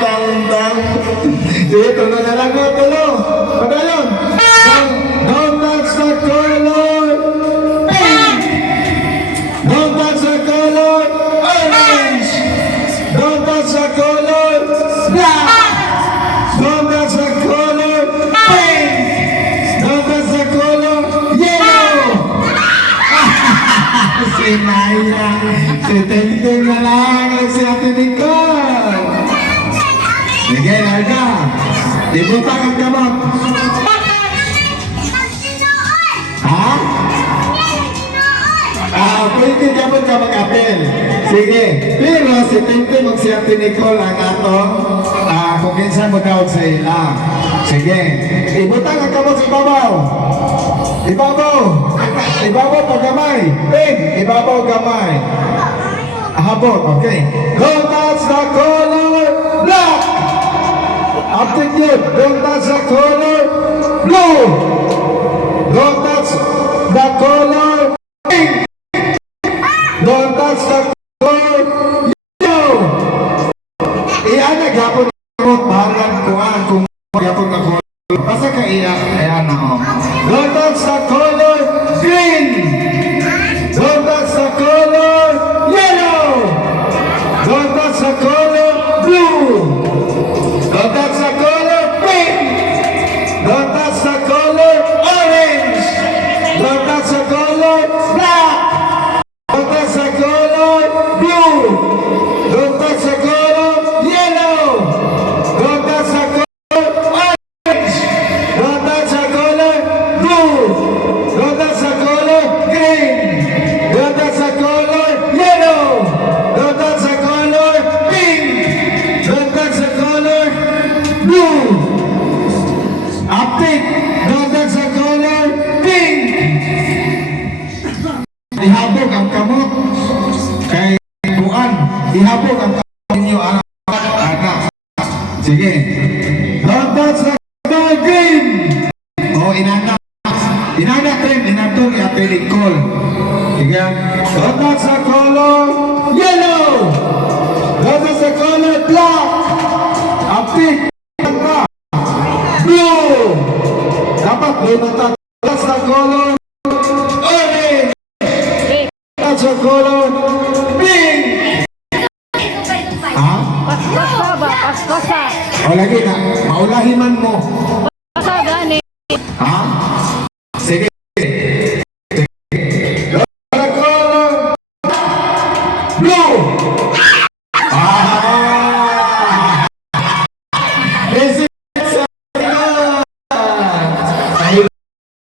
Tang-tang. Ito na lang mo, tulo. Padalon. Don't touch the color. Pink. Don't touch the color. Orange. Don't touch the color. Black. Don't touch the color. Pink. Don't touch the color. Yellow. Si Mayra. Si Ting-Ting na lang. Si Ate Nicole. Sige, Larga. Ibutang ang kamot. Ha? Pwede kapot ka mag-apel. Sige. Pero si Ting-Ting mag si Ate Nicole ang atong kung minsan mo daw sa ila. Sige. Ibutang ang kamot sa ibabaw. Ibabaw. Ibabaw pa gamay. Ting, ibabaw gamay. Habot, okay. Don't touch the color black. After you, don't touch the color blue. Don't touch the color pink. Don't touch the color yellow. Iyan na gapon mo, bahalan kuhaan kung gapon na color. Basta ka iyan, ayan na o. Don't touch the color green. Don't touch the color yellow. Don't touch the color blue. Don't touch the color pink. Don't touch the color orange. Don't touch the color black. Don't touch the color blue. Don't touch the color yellow. Don't touch the color orange. Don't touch the color blue. Don't touch the color green. Don't touch the color yellow. Don't touch the color pink. Don't touch the color blue. Update. Don't touch the color pink. Ihabog ang kamot kay Buan. Ihabog ang kamot ninyo anak. Sige. Don't touch the color green. O inanak. Inanak rin. Inatong i-appealing call. Sige. Don't touch the color yellow. Don't touch the color black. Update. Blue. Dapat blue na touch the color orange. Touch the color pink. Ha? Paskosa ba? Paskosa. O lagi na. Maulahin man mo. Paskosa gani. Ha?